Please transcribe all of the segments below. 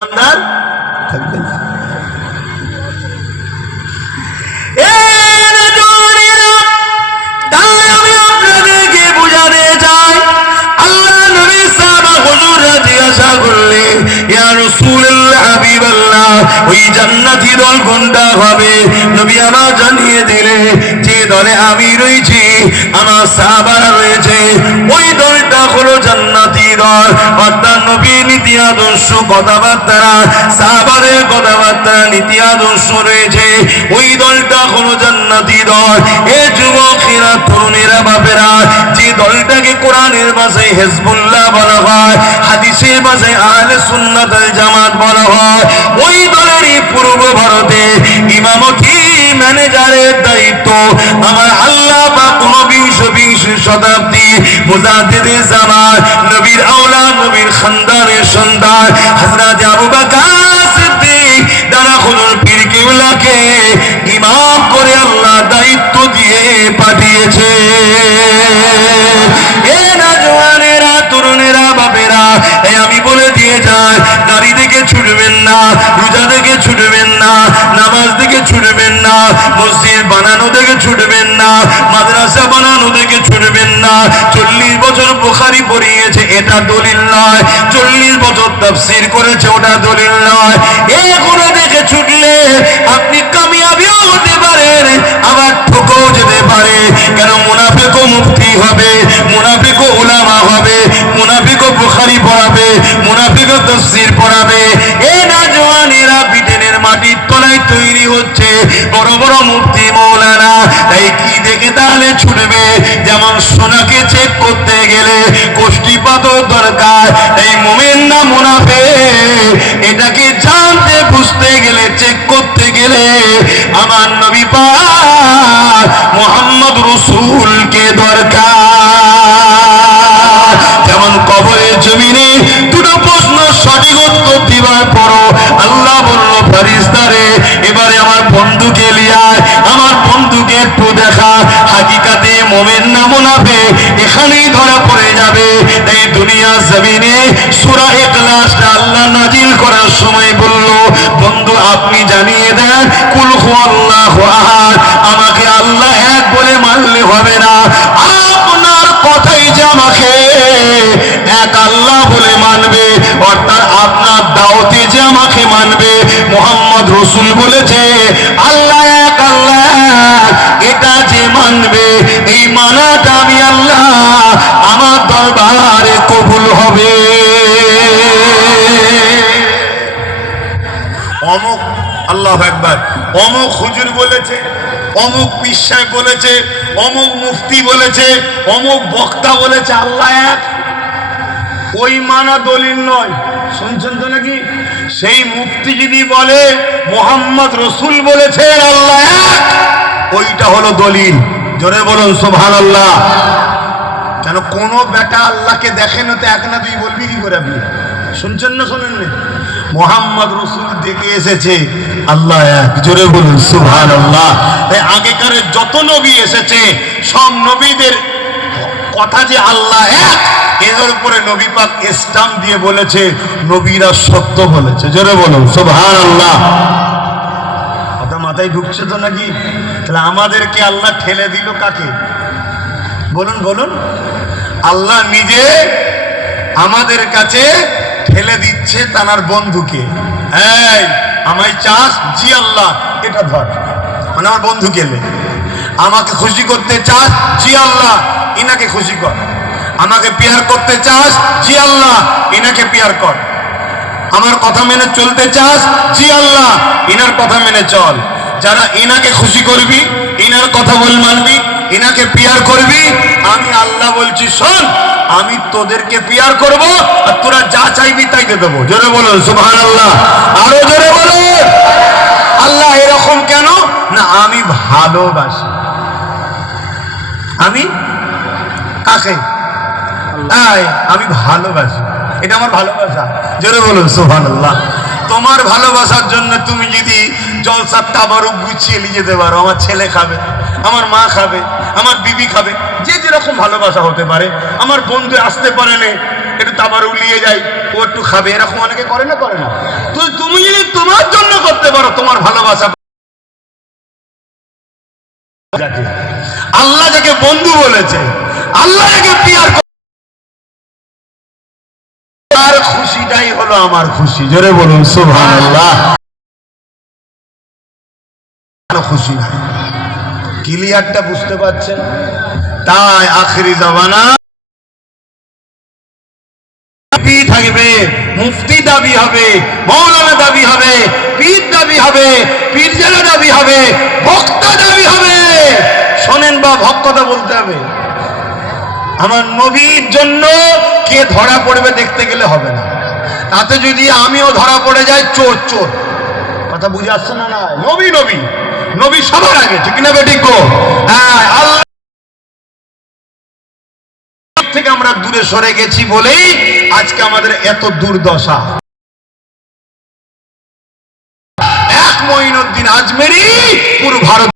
থাকবে না। আমি আপনাদেরকে বুঝাতে চাই, আল্লাহ নবী সাহাবা হুজুররা জিজ্ঞাসা করলে, ইয়া রাসূলুল্লাহ হাবিবাল্লাহ, ওই জান্নাতি দল কোনটা হবে? নবী আমার জানিয়ে দিলে, যে দলে আমি রয়েছি, আমার সাহাবারা রয়েছে, ওই দলটা হলো জান্নাতি দল। অর্থাৎ নবীর নীতি আদর্শ কথাবার্তা, সাহাবাদের কথাবার্তা নীতি আদর্শ রয়েছে, ওই দলটা হলো জান্নাতি দল। এ যুবকেরা, তরুণেরা, বাপেরা, যে দলটাকে কোরআনের ভাষায় হিজবুল্লাহ বলা হয়, হাদিসের ভাষায় আহলে সুন্নাত ওয়াল জামাত বলা হয়, ওই দলেরই পূর্ব ভারতে ইমামতি ম্যানেজারের দায়িত্ব আমার আল্লাহ পাক ঊনবিংশ শতাব্দী মুজাদ্দিদে জামান, নবীর আওলাদ, নবীর খানদানের সন্তান হযরত আবু বকর সিদ্দিক দারাখুলুল পীর কিবলাকে ইমাম করে আল্লাহ দায়িত্ব দিয়ে পাঠিয়েছে। এ নওজওয়ানেরা, তরুণেরা, বাপেরা, আমি বলে দিয়ে যাই, দাড়ি দেখে ছুটবেন না, রোজা দেখে ছুটবেন না, নামাজ দেখে ছুটবেন না, মসজিদ বানানো দেখে ছুটবেন না, মাদ্রাসা বানানো দেখে ছুটবেন না। 40 বছর বুখারী পড়িয়েছে, এটা দলিল নয়। 40 বছর তাফসীর করেছে, ওটা দলিল নয়। এগুলো দেখে ছুটলে আপনি কামিয়াবিও হতে পারেন, আবার ঠকেও যেতে পারে। কেন? মুনাফিকও মুফতি হবে, মুনাফিকও উলামা হবে, মুনাফিকও বুখারী পড়াবে, মুনাফিকও তাফসীর পড়াবে। এই নওজওয়ানেরা ব্রিটেনের মাটির তলায় তৈরি হচ্ছে বড় বড় মুফতি মৌলানা। তাই কি দেখে তাহলে ছুটবে? যেমন সোনাকে চেক করতে গেলে কোষ্ঠীপাতও দরকার, এই মুমিন না মুনাফিক এটাকে জানতে বুঝতে গেলে, চেক করতে গেলে আমার নবী পাক মুহাম্মদ রাসূলকে দরকার। যেমন কবরের জমিনে দুটো প্রশ্ন সঠিক উত্তর দিবার পরও আল্লাহ বলল, ফেরেশতারে এবারে আমার বন্ধুকে লিয়ায়, আমার বন্ধুকে একটু দেখা, হাকিকাতে মুমিন না মুনাফিক এখানেই ধরা পড়ে যাবে। এই দুনিয়া জমিনে সূরা ইখলাসটা আল্লাহ নাজিল করার সময় বলল, বন্ধু আপনি জানিয়ে দেন কুল হুয়াল্লাহু আহাদ, আমাকে আল্লাহ এক বলে মানলে হবে না, আপনার কথাই যে আমাকে এক আল্লাহ বলে মানবে, অর্থাৎ আপনার দাওয়াতে যে আমাকে মানবে, মুহাম্মদ রাসূল বলেছে আল্লাহ এক, আল্লাহ এটা যে মানবে, এই মানাটা আমি আল্লাহ আমার দরবারে কবুল হবে। অমুক আল্লাহু আকবার, অমুক হুজুর বলেছে, অমুক পীর সাহেব বলেছে, অমুক মুফতি বলেছে, অমুক বক্তা বলেছে আল্লাহ এক, ওই মানা দলিল নয়। শুনছেন তো নাকি? সেই মুফতি যদি বলে মুহাম্মদ রাসূল বলেছে আল্লাহ এক, ওইটা হলো দলিল। জোরে বলুন সুবহানাল্লাহ। কেন? কোন বেটা আল্লাহকে দেখেন তো এক না দুই বলবি কি করে আপনি? শুনছেন না শোনেন না? মুহাম্মদ রাসূল দেখে এসেছে আল্লাহ এক। জোরে বলুন সুবহানাল্লাহ। তাই আগেকার যত নবী এসেছে সব নবীদের কথা যে আল্লাহ এক, এর উপরে নবী পাক স্ট্যাম্প দিয়ে বলেছে নবীরা সত্য বলেছে। জোরে বলুন সুবহানাল্লাহ। কথা মাথায় ঢুকছে তো নাকি? তাহলে আমাদেরকে আল্লাহ ঠেলে দিল কাকে? বলুন বলুন। আল্লাহ নিজে আমাদের কাছে ঠেলে দিচ্ছে তার বন্ধুকে। এই আমায় চাস? জি আল্লাহ, এটা ধর, মানে আমার বন্ধু গেলে। আমাকে খুশি করতে চাস? জি আল্লাহ, ইনাকে খুশি কর। আমাকে পিয়ার করতে চাস? জি আল্লাহ, ইনাকে পিয়ার কর। আমার কথা মেনে চলতে চাস? জি আল্লাহ, ইনার কথা মেনে চল। যারা ইনাকে খুশি করবি, ইনার কথা বল মানবি, ইনাকে পিয়ার করবি, আমি আল্লাহ বলছি শোন, আমি তোদেরকে পিয়ার করব আর তোরা যা চাইবি তাই দিয়ে দেবো। জোরে বলুন সুবহানাল্লাহ। আরো জোরে বলুন। আল্লাহ এরকম কেন? না আমি ভালোবাসি। আমি কাকে? আমি ভালোবাসি, এটা আমার ভালোবাসা। জোরে বলুন সুবহানাল্লাহ। তোমার ভালোবাসার জন্য তুমি যদি জলসার তাবারুক গুছিয়ে নিয়ে যেতে পারো, আমার ছেলে খাবে, আমার মা খাবে, আমার বিবি খাবে, যে যেরকম ভালোবাসা হতে পারে। আমার বন্ধু আসতে পারে না, একটু তাবার উলিয়ে যায়, ও একটু খাবে, এরকম অনেকে করে না, করে না? তো তুমি যদি তোমার জন্য করতে পারো, তোমার ভালোবাসা, আল্লাহ যাকে বন্ধু বলেছে, আল্লাহ যাকে পিয়ার, আর খুশিটাই হলো আমার খুশি। জোরে বলুন সুবহানাল্লাহ। খুশি না, ক্লিয়ারটা বুঝতে পারছেন? তাই আখিরি জামানা থাকবে, মুফতি দাবি হবে, মৌলানা দাবি হবে, পীর দাবি হবে, পীরজাদা দাবি হবে, বক্তা দাবি হবে। শোনেন বা ভক্ততা বলতে হবে। আমার নবীর জন্য কে ধরা পড়বে দেখতে গেলে হবে না। তাতে যদি আমিও ধরা পড়ে যাই, চোর চোর, কথা বুঝে আসছে না? না, নবী নবী নবী সবার আগে, ঠিক না বেঠিক? হ্যাঁ, আল্লাহ থেকে আমরা দূরে সরে গেছি বলেই আজকে আমাদের এত দুর্দশা। এক মঈনুদ্দিন আজমেরি পুরো ভারত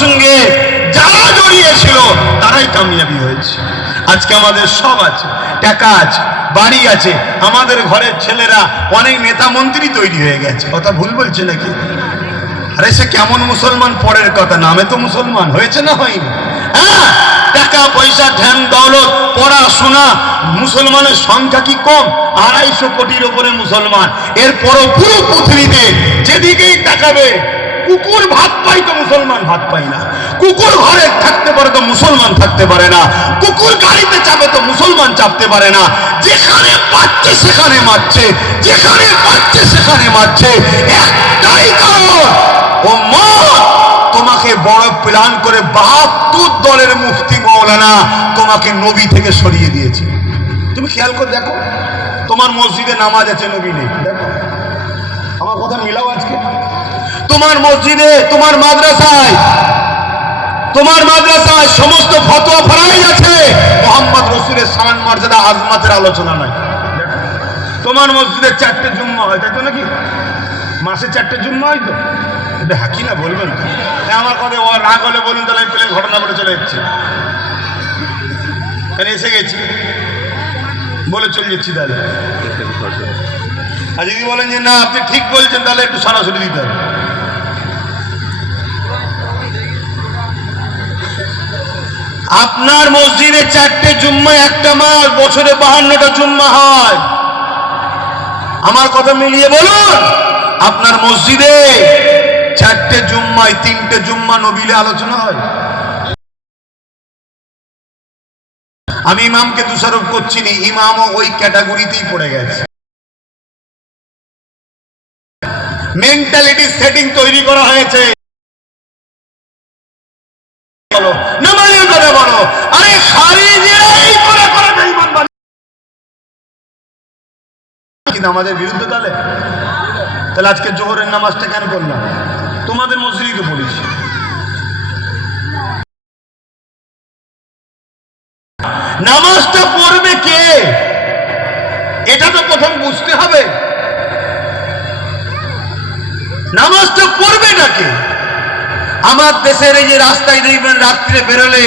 সঙ্গে যারা জড়িয়েছিল তারাই কামিয়াবি হয়েছে। আজকে আমাদের সব আছে, টাকা আছে, বাড়ি আছে, আমাদের ঘরের ছেলেরা অনেক নেতা মন্ত্রী তৈরি হয়ে গেছে। কথা ভুল বলছে নাকি? আরে সে কেমন মুসলমান পরের কথা, নামে তো মুসলমান হয়েছে না হয়নি? হ্যাঁ, টাকা পয়সা, ধ্যান দৌলত, পড়াশোনা, মুসলমানের সংখ্যা কি কম? 250 কোটির উপরে মুসলমান। এরপরও পুরো পৃথিবীতে যেদিকেই তাকাবে কুকুর ভাত পাই তো মুসলমান ভাত পাই না, কুকুর ঘরে থাকতে পারে তো মুসলমান থাকতে পারে না, কুকুর গাড়িতে চাপে তো মুসলমান চাপতে পারে না। যেখানে পাচ্ছে সেখানে মারছে, যেখানে পাচ্ছে সেখানে মারছে। একটাই কারণ, ও মা তোমাকে বড় প্ল্যান করে 72 দলের মুফতি মৌলানা তোমাকে নবী থেকে সরিয়ে দিয়েছে। তুমি খেয়াল করে দেখো, তোমার মসজিদে নামাজ আছে, নবী নেই। দেখো, আমার কথা মিলাও আজকে। তোমার মসজিদে, তোমার মাদ্রাসায় সমস্ত ফতোয়া ফরমাইশ আছে, মুহাম্মদ রাসূলের শান মর্যাদা আজমাতের আলোচনা নাই। তোমার মসজিদে 4টে জুম্মা হয়, তাই তো নাকি? মাসে 4টে জুম্মা হয় তো? এটা হাকি না, বলবেন তো? আমার কথা ও রাগ হলে বলুন, তাহলে আমি প্লেন ঘটনা বলে চলে যাচ্ছি, এখানে এসে গেছি বলে চলে যাচ্ছি। তাহলে আর যদি বলেন যে না আপনি ঠিক বলছেন, তাহলে একটু সরাসরি দিতে হবে। আপনার মসজিদে 4টে জুম্মা, একটা মাস, বছরে 52টা জুম্মা হয়। আমার কথা মিলিয়ে বলুন, আপনার মসজিদে 4টে জুম্মায় 3টে জুম্মা নবীলে আলোচনা হয়। আমি ইমামকে দোষারোপ করছি না, ইমামও ওই ক্যাটাগরিতেই পড়ে গেছে। মেন্টালিটি সেটিং তৈরি করা হয়েছে। নামাজের কথা বলো, আরে খারিজিরাই করে করে বেঈমান বানিয়ে কিন্তু আমাদের বিরুদ্ধে। তাহলে আজকে জোহরের নামাজটা কেন করলাম? তোমাদের মসজিদেই তো পড়েছি। নামাজটা পড়বে কে, এটা তো প্রথম বুঝতে হবে। নামাজটা পড়বে না কে? আমার দেশের এই যে রাস্তায় দেখবেন রাত্রে বেরোলে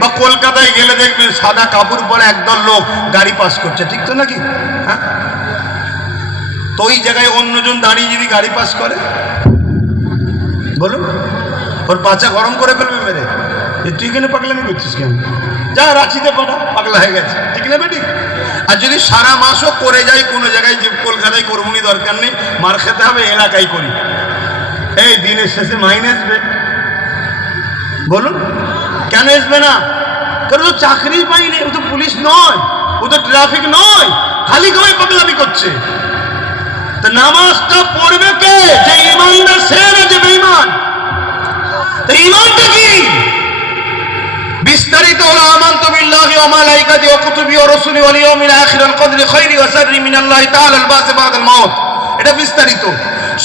বা কলকাতায় গেলে দেখবেন সাদা কাপড় পরে একদল লোক গাড়ি পাস করছে, ঠিক তো নাকি? হ্যাঁ, তো ওই জায়গায় অন্যজন দাঁড়িয়ে যদি গাড়ি পাস করে, বলুন, ওর পাচা গরম করে ফেলবে মেরে, তুই এখানে পাগলামি করছিস কেন? যা রাঁচিতে পাঠা, পাগলা হয়ে গেছে, ঠিক না বেটি? আর যদি সারা মাসও করে যাই কোনো জায়গায়, যে কলকাতায় করবনি, দরকার নেই, মার খেতে হবে, এলাকায় করি, এই দিনের শেষে মাইনে আসবে। বলুন কেন আসবে না? কারণ ও চাকরি পাইনি, ও তো পুলিশ নয়, ও তো ট্রাফিক নয়, খালি গায়ে পাগলামি করছে। তো নামাজটা পড়বে কে? যে ইমানদার, সে না যে বেঈমান। তো ইমানটা কি? বিস্তারিত হলো আমানতু বিল্লাহি ওয়া মালাইকাতিহি ওয়া কুতুবিহি ওয়া রাসূলিহি ওয়াল ইয়াউমিল আখির আল কদরি খাইরি ওয়া শাররি মিনাল্লাহি তাআলা আল বাস বাদাল মাউত। এটা বিস্তারিত।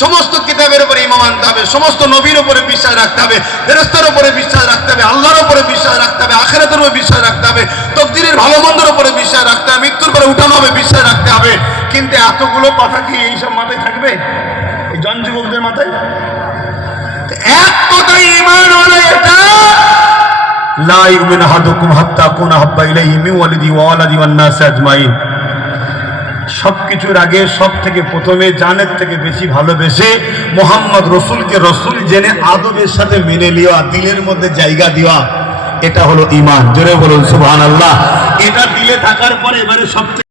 সমস্ত কিতাবের উপরে ঈমান আনতে হবে, সমস্ত নবীর উপরে বিশ্বাস রাখতে হবে, ফেরেশতার উপরে বিশ্বাস রাখতে হবে, আল্লাহর উপরে বিশ্বাস রাখতে হবে, আখিরাতের উপরে বিশ্বাস রাখতে হবে, তাকদীরের ভালো মন্দের উপরে বিশ্বাস রাখতে হবে, মৃত্যুর পরে উঠানো হবে বিশ্বাস রাখতে হবে, কিন্তু এতগুলো কথা কি এইসব মাথায় থাকবে, এই জন যুবকদের মাথায়? এক কথাই ঈমান হলো এটা, লা ইউমিনু আহাদুকুম হাত্তা আকুনা হাব্বা ইলাইহি মিন ওয়ালিদি ওয়া ওয়ালাদি ওয়ান নাস আজমাইন। সবকিছুর আগে সব থেকে প্রথমে জানের থেকে বেশি ভালোবেসে মোহাম্মদ রসুলকে রসুল জেনে আদবের সাথে মেনে নেওয়া, দিলের মধ্যে জায়গা দেওয়া, এটা হলো ঈমান। জোরে বলুন সুবহানাল্লাহ। এটা দিলে থাকার পরে এবারে সবচেয়ে